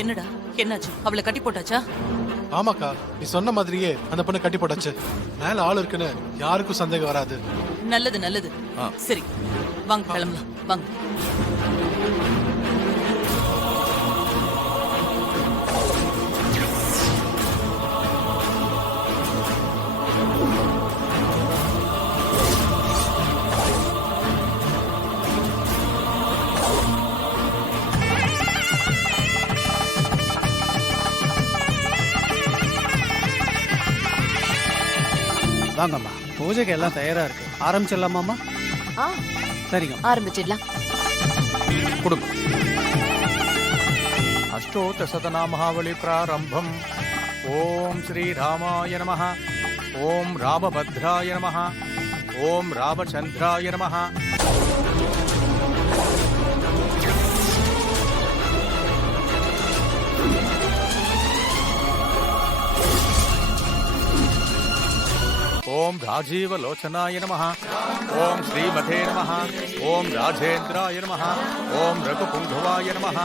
என்னடா என்னாச்சு? அவளை கட்டி போட்டாச்சா? ஆமாக்கா, நீ சொன்ன மாதிரியே அந்த பொண்ணு கட்டி போட்டாச்சு. மேல ஆள் இருக்குன்னு யாருக்கும் சந்தேகம் வராது. நல்லது நல்லது. சரி வாங்க கிளம்பலாம் வாங்க. வாங்கம்மா, பூஜைக்கு எல்லாம் தயாரா இருக்கு. ஆரம்பிச்சிடலாமாம்மா? சரிங்க, ஆரம்பிச்சிடலாம். கொடுங்க. அஷ்டோத்தசதநாமாவளி பிராரம்பம். ஓம் ஸ்ரீ ராமாய நமः. ஓம் ராமபத்ராய நமः. ஓம் ராமச்சந்திராய நமः. ஓம் ராஜீவலோச்சனாய நமः. ஓம் ஸ்ரீமதே நமः. ஓம் ராஜேந்திராய நமः. ஓம் ரகுபுங்கவாய நமः.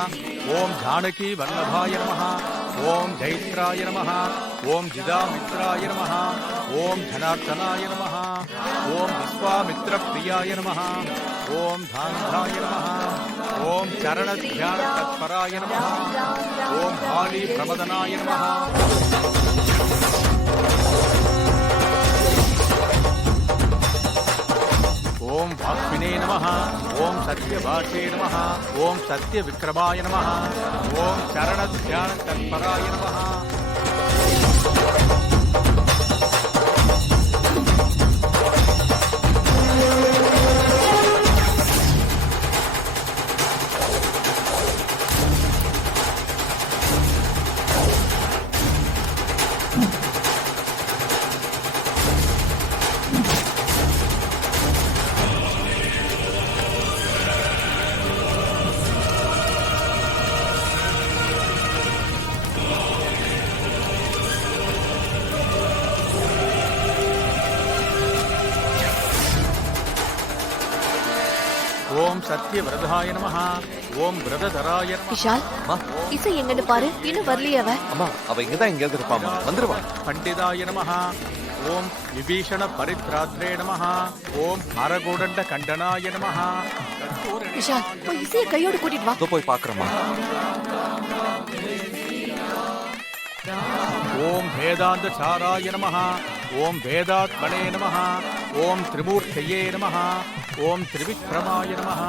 ஓம் ஜானகி வல்லபாய நமः. ஓம் ஜைத்ராய நமः. ஓம் ஜிதாமித்ராய நமः. ஓம் ஜனார்த்தனாய நமः. ஓம் விஸ்வாமித்ரப்ரியாய நமः. ஓம் தாந்தாய நமः. ஓம் சரணத்யான தத்பராய நமः. ஓம் பாலி பிரமதனாய நமः. ஓம் வாக்மினே நமः. ஓம் சத்யபாஷே நமः. ஓம் சத்யவிக்ரமாய நமः. ஓம் சரணத்யான தத்பராய நமः. ஓம் சத்யவிரதாய நமः. ஓம் விரததராய நமः. விஷால், இசை எங்கன்னு பாரு. இன்னும் வரலையே அவ. அம்மா, அவ இங்கதான் எங்க இருப்பாமா, வந்துருவா. பண்டிதாய நமः. ஓம் விபீஷண பரித்ராத்ரே நமः. ஓம் அரகோடண்ட கண்டனாய நமः. விஷால், போய் இசையை கையோடு கூட்டிட்டு வா. அதோ போய் பாக்குறமா. ஓம் வேதாந்தசாராய நமः. ஓம் வேதாத்மனே நமः. ஓம் திரிமூர்த்தயே நமः. ஓம் திரிவிக்ரமாய நமः.